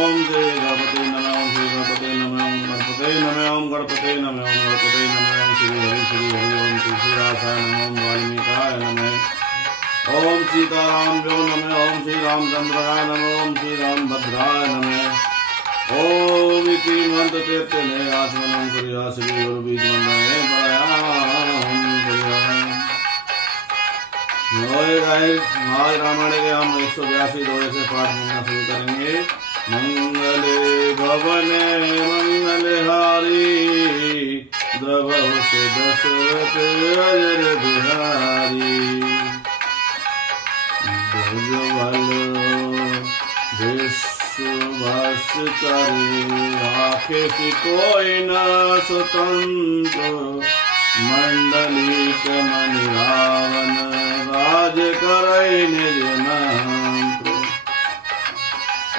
ओम श्री गणपते नमः। ओम श्री गणपते नमः। ओम गणपते नमः। ओम गणपते नमः। ओम गणपते नमः। ओम श्री हरि ओम तुलसीदासाय नमः। ओम वाल्मीकाय नमः। ओम सीताराम व्यो नमः। ओम श्री रामचंद्राय नमः। ओम श्री रामभद्राय नमः। ओम इति मंत्र कीर्तने आचमनं कुर्यात् श्री गुरु विद्वंदने परायाम कुर्यात्। आज रामायण के हम 182 दोहे से पाठ करना शुरू करेंगे। मंगले भवने मंगलहारी द्रवहु से दशरथ अजर बिहारी। भुजबल विश्वास करे आखे की कोई न स्वतंत्र। मंडलिक मणि रावण राज करे निज मंत्र।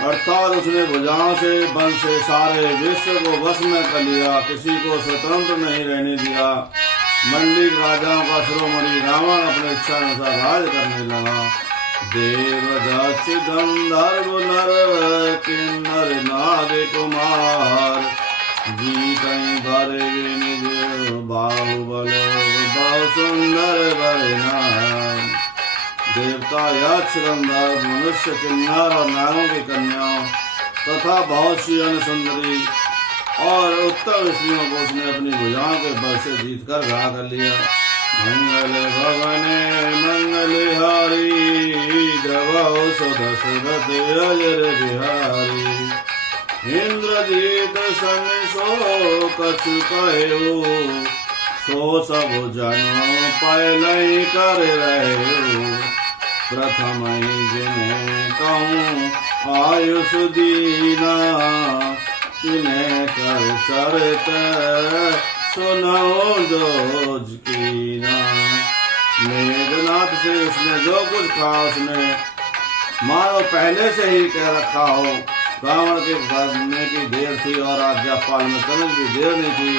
अर्थात उसने भुजाओं से बल से सारे विश्व को वश में कर लिया, किसी को स्वतंत्र नहीं रहने दिया। मंडलिक राजाओं का शिरोमणि रावण अपने इच्छा अनुसार राज करने लगा। देव दक्ष गंधर्व नर किन्नर नाग कुमार जीतई बर निज बाहुबल बहु सुंदर बरनाम। देवता यक्ष गंधर्व मनुष्य किन्नर और नागों की कन्याओं तथा बहुत सी अन्य सुंदरी और उत्तम स्त्रियों को उसने अपनी भुजाओं के बल से जीत कर ग्राह कर लिया। मंगल भवने मंगलहारी द्रवहु से दशरथ अजर बिहारी। इंद्रजीत सन सो कछु कहो सो सब जनो पहले कर रहे। प्रथम जिन्हें कहूँ आयुष दीना तिन्हें कर चरित सुनो जोज कीना। मेघनाथ से उसने जो कुछ कहा उसने मानो पहले से ही कह रखा हो। रावण के मरने की देर थी और आज्ञा पालन में करने की देर नहीं थी।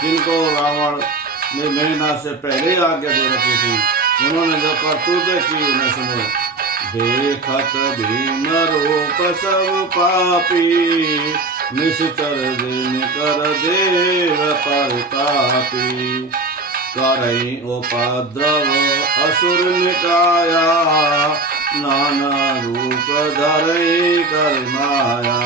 जिनको रावण ने मेघनाथ से पहले ही आज्ञा दे रखी थी, उन्होंने जो करतूतें की उन्हें सुनो। देखत भीम रूप सब पापी निश्चर दिन कर देव परतापी। करई उपद्रव असुर निकाया नाना रूप धरई कर माया।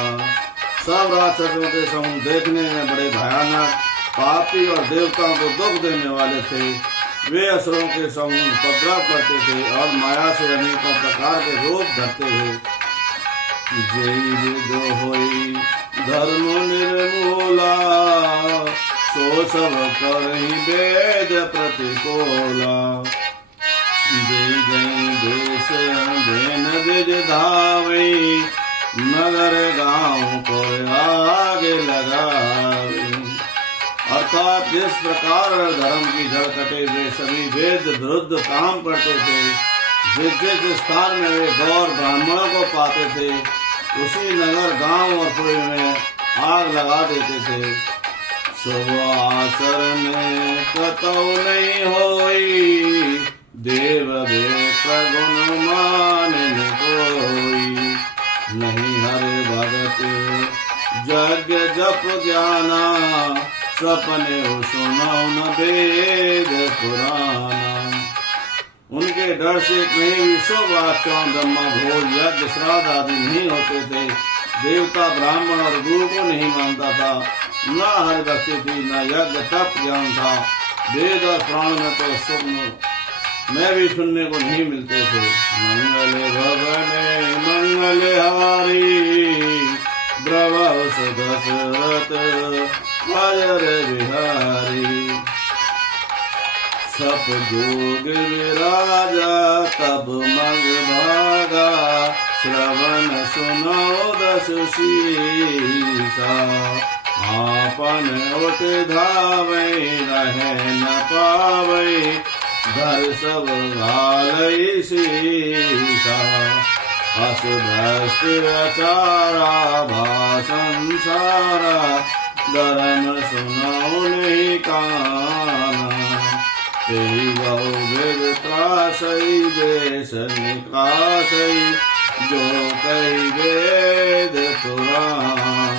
सब राक्षसों के समूह देखने में बड़े भयानक पापी और देवताओं को दुख देने वाले थे। वे असुरों के समूह उपद्रव करते थे और माया से अनेकों प्रकार के रूप धरते थे। जय विद होई धर्म निर्मूला सो सब करहि वेद प्रतिकूला। जय जय देश भेन दिज धावई नगर गाँव को आगे लगावे। अर्थात जिस प्रकार धर्म की जड़ कटे वे सभी वेद विरुद्ध काम करते थे। जिस जिस स्थान में वे गौर ब्राह्मणों को पाते थे उसी नगर गांव और पुरी में आग लगा देते थे। शुभ आचरण कतौ नहीं होई देव वे प्रगुण मानन कोई। नहीं हरे भगत जग जप ज्ञाना सपने सुनो न वेद पुराना। उनके डर से कहीं भी शुभ आचरण ब्रह्म भोज यज्ञ श्राद्ध आदि नहीं होते थे। देवता ब्राह्मण और गुरु को नहीं मानता था। न हर भक्ति थी न यज्ञ तप ज्ञान था। वेद और पुराण में तो स्वप्न में भी सुनने को नहीं मिलते थे। मंगल भवने मंगलहारी द्रवहु से दशरथ अजर बिहारी। सप जोग विराजा तब मग भागा श्रवण सुनो दस शीसा। आपन उठ धावे रहे न पावे घर सब घालई शीसा। अस भ्रष्ट आचारा भाषण सारा धर्म सुनो नहीं काना। बहु विद त्रासई देश निकासई जो कई वेद पुराण।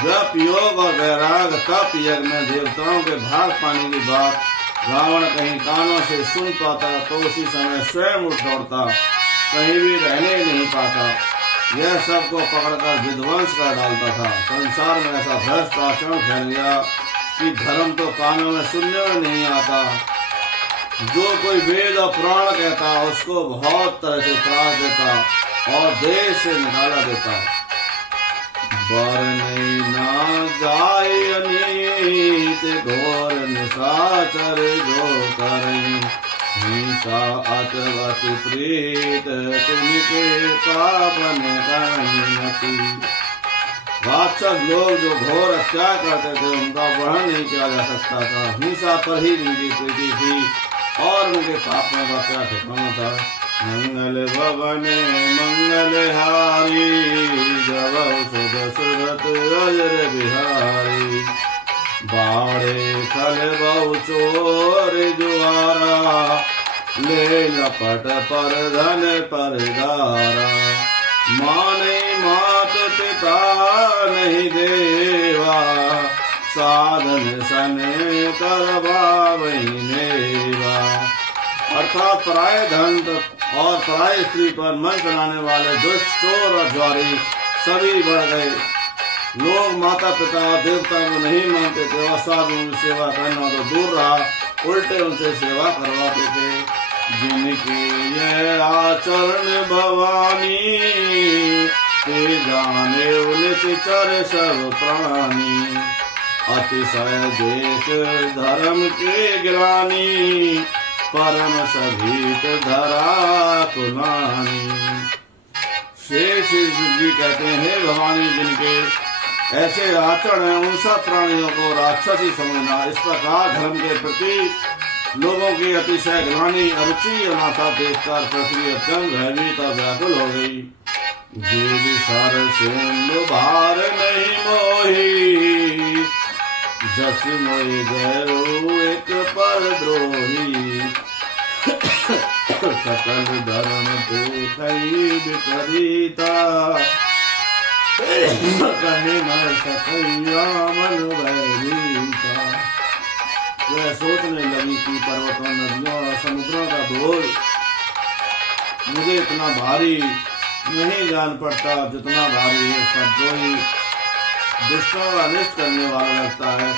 जप योग और वैराग तप यज्ञ में देवताओं के भाग पाने की बात रावण कहीं कानों से सुन पाता तो उसी समय स्वयं उठ दौड़ता, कहीं भी रहने नहीं पाता। यह सबको पकड़कर विध्वंस कर डालता था। संसार में ऐसा भ्रष्ट आचरण फैल गया कि धर्म तो कानों में सुनने में नहीं आता। जो कोई वेद और पुराण कहता उसको बहुत तरह से त्रास देता और देश से निकाला देता। बर नहीं ना जाय अनीत घोर निशाचर जो करई, हिंसा अतवत प्रीत तिनके पापन करनी। राक्षस लोग जो घोर हत्या करते थे उनका वर्णन नहीं किया जा सकता था। हिंसा पर ही उनकी प्रीति थी और उनके पापों का क्या ठिकाना था। मंगल भवन मंगल हारी, जब सुध सुरत अजर बिहारी। बाड़े खल बहु चोर जुआरा, ले लपट पर धन पर दारा। माने मात पिता नहीं देवा, साधन सने करवा वही नेवा। अर्थात पराये धन और पराये स्त्री पर मन चलाने वाले दुष्ट चोर और ज्वारी सभी बढ़ गए। लोग माता पिता और देवता को नहीं मानते थे और साधु उनकी सेवा करना तो दूर रहा, उल्टे उनसे सेवा करवाते थे। जिनकी यह आचरण भवानी, ते जाने निश्चर सब प्राणी। अतिशय देख धर्म के ग्लानि, परम सभीत धरा कुलानी। शेष जी कहते हैं भवानी जिनके ऐसे आचरण है उन सब प्राणियों को राक्षस ही समझना। इस प्रकार धर्म के प्रति लोगों की अतिशय ग्लानि अरुचि अनाथा देखकर पृथ्वी अत्यंत भयभीत और व्याकुल हो गई। जीव सर से भार नहीं मोही, जस मोहि गयो एक पर द्रोही। सकल धर्म देखई विपरीता, कहे न सकैया मन भयभीता। वह सोचने लगी कि पर्वतों नदियों और समुद्रों का बोझ मुझे इतना भारी नहीं जान पड़ता जितना भारी है परद्रोही दुष्टों का अनिष्ट करने वाला लगता है।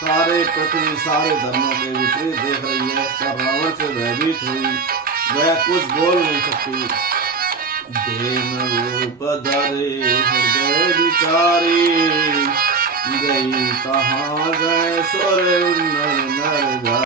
सारे पृथ्वी सारे धर्मों के विपरीत देख रही है पर रावण से भयभीत हुई, वह कुछ बोल नहीं सकती। देन रूप धरे हृदय विचारी, गई कहाँ गए सोरे नर नर।